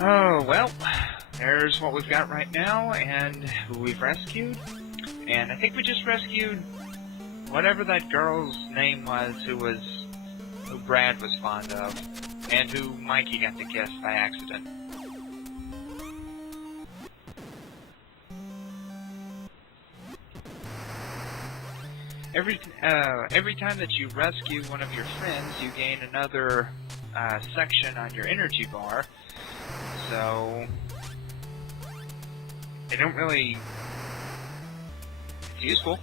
Oh, well, there's what we've got right now, and who we've rescued. And I think we just rescued whatever that girl's name was who Brad was fond of, and who Mikey got to kiss by accident. Every time that you rescue one of your friends, you gain another section on your energy bar. So they don't really. It's useful.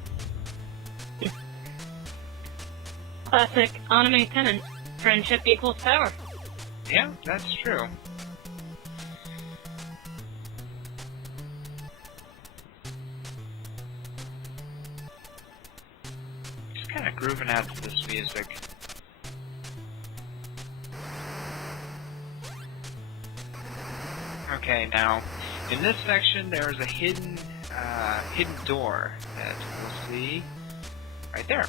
Classic anime tenant. Friendship equals power. Yeah, that's true. Just kind of grooving out to this music. Okay, now in this section there is a hidden door that we'll see right there.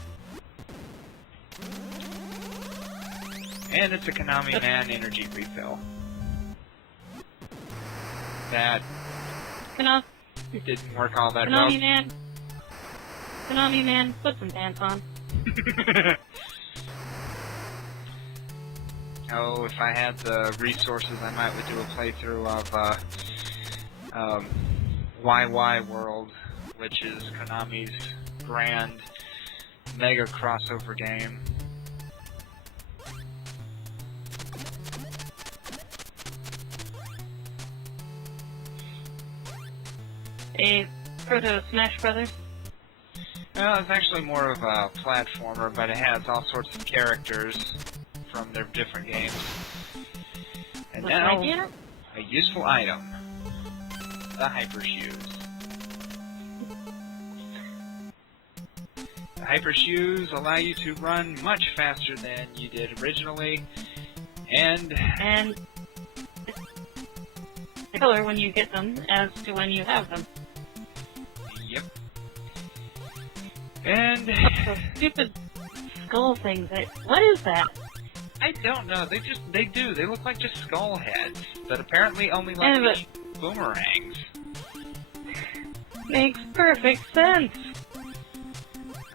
And it's a Konami Man energy refill. That didn't work all that well. Konami Man, put some pants on. Oh, if I had the resources, I might would do a playthrough of YY World, which is Konami's grand mega crossover game. A proto Smash Brothers. Well, it's actually more of a platformer, but it has all sorts of characters from their different games. And now, a useful item. The Hyper Shoes. The Hyper Shoes allow you to run much faster than you did originally, and it's color when you get them as to when you have them. Yep. And those stupid skull things. What is that? I don't know. They do. They look like just skull heads, but apparently only like boomerangs. Makes perfect sense.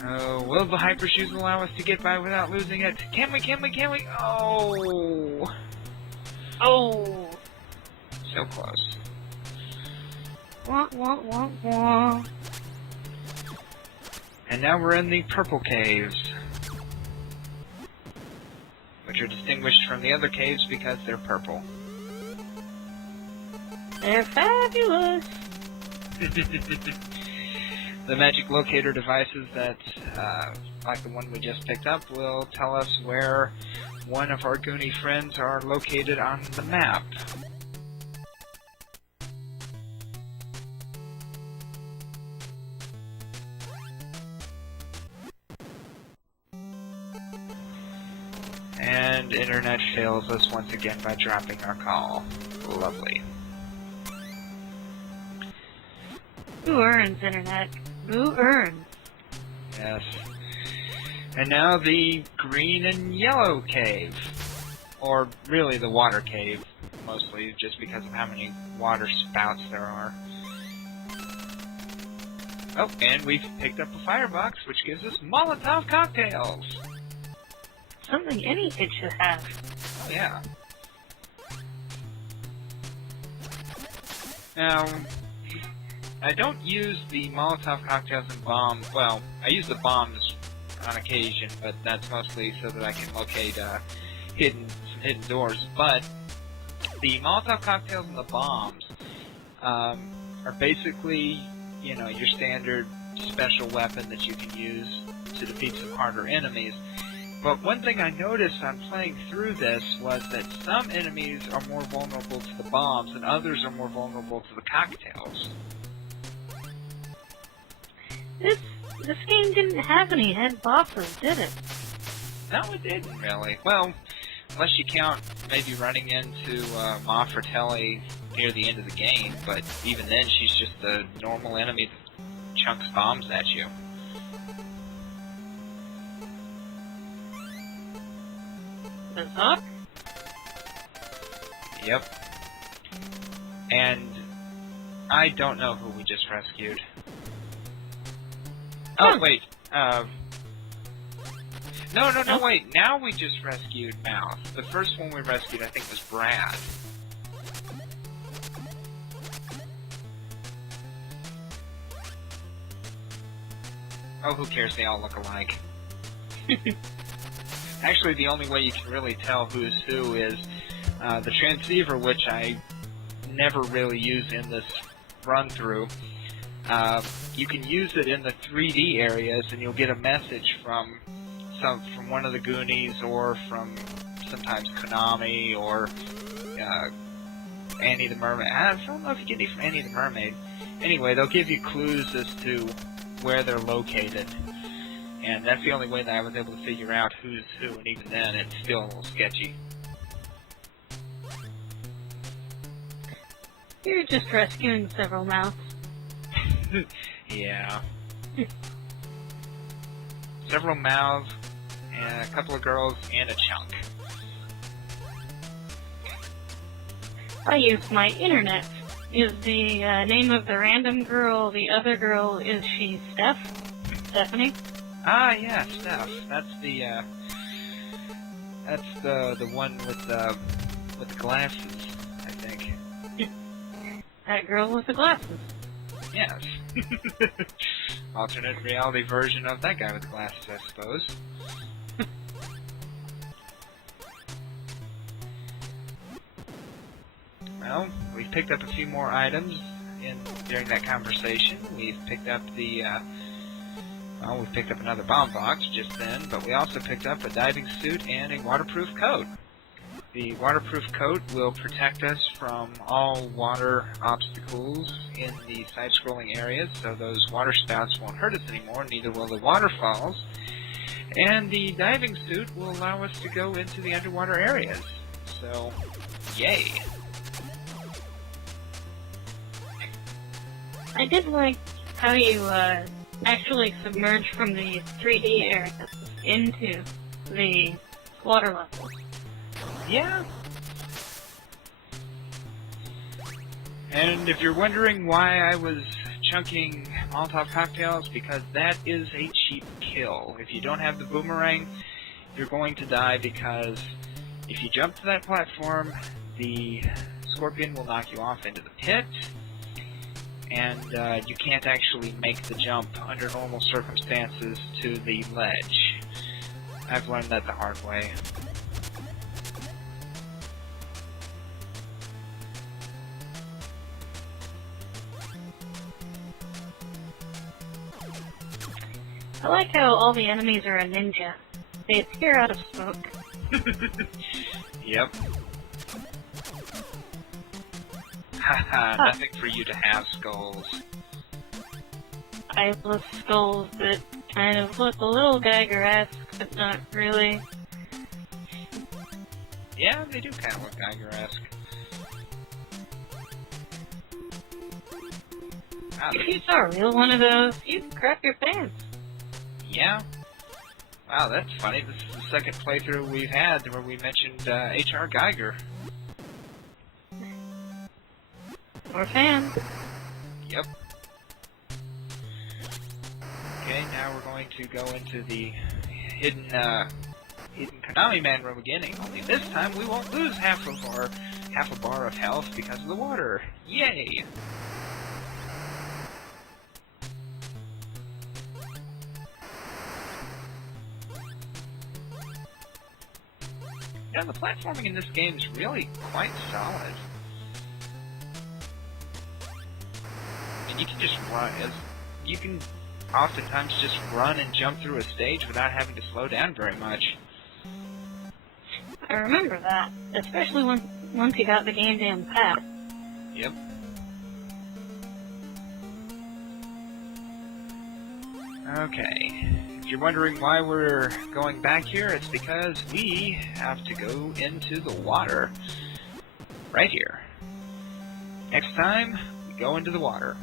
Will the Hyper Shoes allow us to get by without losing it? Can we? Oh! Oh! So close. Wah, wah, wah, wah. And now we're in the Purple Caves, which are distinguished from the other caves because they're purple. They're fabulous! The magic locator devices that, like the one we just picked up, will tell us where one of our Goonie friends are located on the map. And internet fails us once again by dropping our call. Lovely. Who earns, internet? Who earns? Yes. And now the green and yellow cave. Or really the water cave, mostly, just because of how many water spouts there are. Oh, and we've picked up a firebox, which gives us Molotov cocktails! Something any kid should have. Oh, yeah. Now, I don't use the Molotov cocktails and bombs. Well, I use the bombs on occasion, but that's mostly so that I can locate some hidden doors. But the Molotov cocktails and the bombs are basically, your standard special weapon that you can use to defeat some harder enemies. But one thing I noticed on playing through this was that some enemies are more vulnerable to the bombs and others are more vulnerable to the cocktails. This game didn't have any head bosses, did it? No, it didn't really. Well, unless you count maybe running into Ma Fratelli near the end of the game, but even then she's just a normal enemy that chunks bombs at you. The Zuck? Yep. And I don't know who we just rescued. Oh, wait. No, wait. Now we just rescued Mouth. The first one we rescued, I think, was Brad. Oh, who cares? They all look alike. Actually, the only way you can really tell who's who is the transceiver, which I never really use in this run-through. You can use it in the 3D areas, and you'll get a message from one of the Goonies, or from sometimes Konami, or Annie the Mermaid. I don't know if you get any from Annie the Mermaid. Anyway, they'll give you clues as to where they're located, and that's the only way that I was able to figure out who's who, and even then, it's still a little sketchy. You're just rescuing several mouths. Yeah. Several mouths, and a couple of girls, and a chunk. I use my internet. Is the name of the random girl the other girl? Is she Stephanie? Ah, yeah, Steph. That's the one with the glasses, I think. That girl with the glasses. Yes. Alternate reality version of that guy with the glasses, I suppose. Well, we've picked up a few more items during that conversation. We've picked up we picked up another bomb box just then, but we also picked up a diving suit and a waterproof coat. The waterproof coat will protect us from all water obstacles in the side-scrolling areas, so those water spouts won't hurt us anymore, neither will the waterfalls. And the diving suit will allow us to go into the underwater areas. So, yay! I did like how you actually submerged from the 3D areas into the water level. Yeah. And if you're wondering why I was chunking Molotov cocktails, because that is a cheap kill. If you don't have the boomerang, you're going to die, because if you jump to that platform, the scorpion will knock you off into the pit, and you can't actually make the jump under normal circumstances to the ledge. I've learned that the hard way. I like how all the enemies are a ninja. They appear out of smoke. Yep. Haha, nothing for you to have, skulls. Eyeless skulls that kind of look a little Geiger-esque, but not really. Yeah, they do kind of look Geiger-esque. Wow, If you saw a real one of those, you'd crap your pants. yeah. Wow, that's funny. This is the second playthrough we've had where we mentioned H.R. Geiger. Or fan. Yep. Okay, now we're going to go into the hidden Konami Man room again. Only this time we won't lose half a bar of health because of the water. Yay! Yeah, the platforming in this game is really quite solid. And you can just run, you can oftentimes just run and jump through a stage without having to slow down very much. I remember that, especially once you got the game down pat. Yep. Okay. If you're wondering why we're going back here, it's because we have to go into the water. Right here. Next time, we go into the water.